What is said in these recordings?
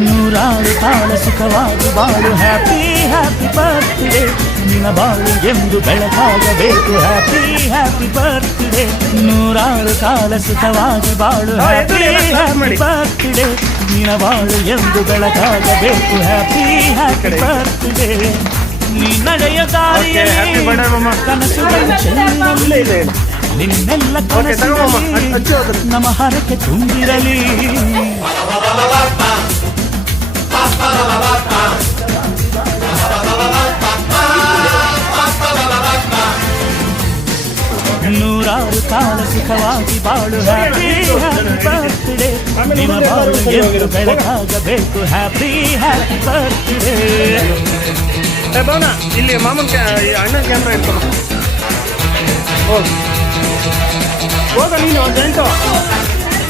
ನೂರಾರು ಕಾಲ ಸುಖವಾಗಿ ಬಾಳು ಹ್ಯಾಪಿ ಹ್ಯಾಪಿ ಬರ್ತ್ಡೇ ನಿನ್ನ ಬಾಳು ಎಂದು ಬೆಳಕಾಗಬೇಕು ಹ್ಯಾಪಿ ಹ್ಯಾಪಿ ಬರ್ತ್ಡೇ ನೂರಾರು ಕಾಲ ಸುಖವಾಗಿ ಬಾಳು ಹ್ಯಾಪಿ ಹ್ಯಾಪಿ ಬರ್ತ್ಡೇ ನಿನ್ನ ಬಾಳು ಎಂದು ಬೆಳಕಾಗಬೇಕು ಹ್ಯಾಪಿ ಹ್ಯಾಪಿ ಬರ್ತ್ಡೇ ನೀ ನಡೆಯ ದಾರಿಯಲ್ಲಿ ಕನಸುಗಳು ಚೆಲ್ಲಿರಲಿ ನಿನ್ನೆಲ್ಲ ಕನಸಿರಲಿ ನಮ್ಮ ಹರಕೆ ತುಂಬಿರಲಿ ನೂರಾರು ಕಾಲ ಸುಖವಾಗಿ ಬಾಳು ಹ್ಯಾಪಿ ಹ್ಯಾಪಿ ಬರ್ತ್ಡೇ ನಿನ್ನ ಬಾಳು ಎಂದು ಬೆಳಕಾಗಬೇಕು ಹ್ಯಾಪಿ ಹ್ಯಾಪಿ ಬರ್ತ್ಡೇ ಭವನ ಇಲ್ಲಿ ಮಾಮನ್ ಅಣ್ಣನ ಕ್ಯಾಮ್ರಾ ಇಟ್ಕೊಂಡು ಹೋಗ ನೀನು ಜಯಂತು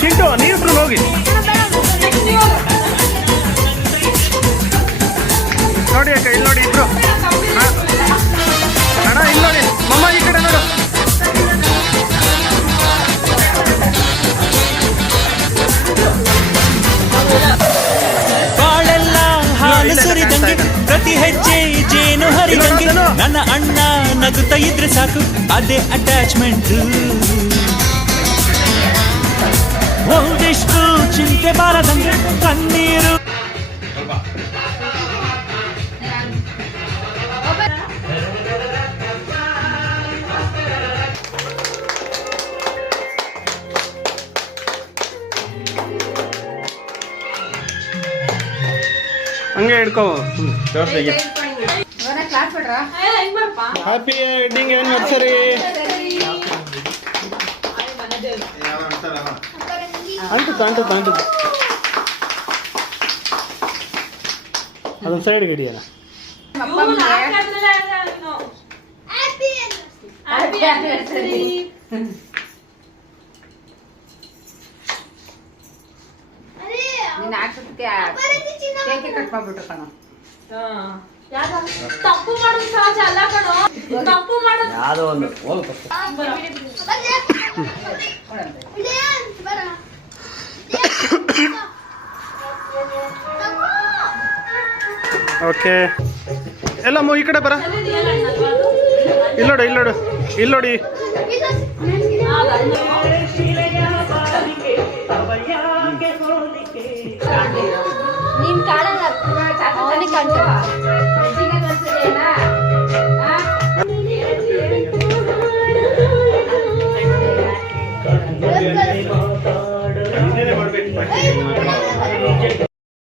ಚಿಂಟು ನೀವಿಬ್ರು ಹೋಗಿ ನೋಡಿ ಅಕ್ಕ ಇಲ್ಲಿ ನೋಡಿ ಇಬ್ರು ಅಣ್ಣ ಇಲ್ಲಿ ನೋಡಿ ಮಮ್ಮ ಈ ಕಡೆ ನೋಡು ಬಾಳೆಲ್ಲ ಹಾಲು ಸುರಿದಂಗೆ ಪ್ರತಿ ಹೆಜ್ಜೆ ಜೇನು ಹರಿದಂಗೆ ನನ್ನ ಅಣ್ಣ ನಗುತ್ತಾ ಇದ್ರೆ ಸಾಕು ಅದೇ ಅಟ್ಯಾಚ್ಮೆಂಟ್ ಒಂದಿಷ್ಟು ಚಿಂತೆ ಬಾರದಂಗೆ ಕಣ್ಣೀರು ಹಂಗೆ ಹಿಡ್ಕೋ ಹ್ಯಾಪಿ ವೆಡ್ಡಿಂಗ್ ಆನಿವರ್ಸರಿ ಅಂಟು ಅದೊಂದು ಸೈಡ್ ಹಿಡಿಯೋಣ ತಪ್ಪು ಮಾಡೋದು ಸಹಜ ಅಲ್ಲ ಕಣೋ ತಪ್ಪು ಮಾಡೋದು ಯಾವುದೋ ಒಂದು ಓಕೆ ಎಲ್ಲ ಈ ಕಡೆ ಬರ ಇಲ್ಲೋಡು ಇಲ್ಲೋಡು ಇಲ್ಲೋಡಿ ನೀನ್ ಕಾಣಲ್ಲ ಅವನಿಗೆ ಕಾಣ್ತವ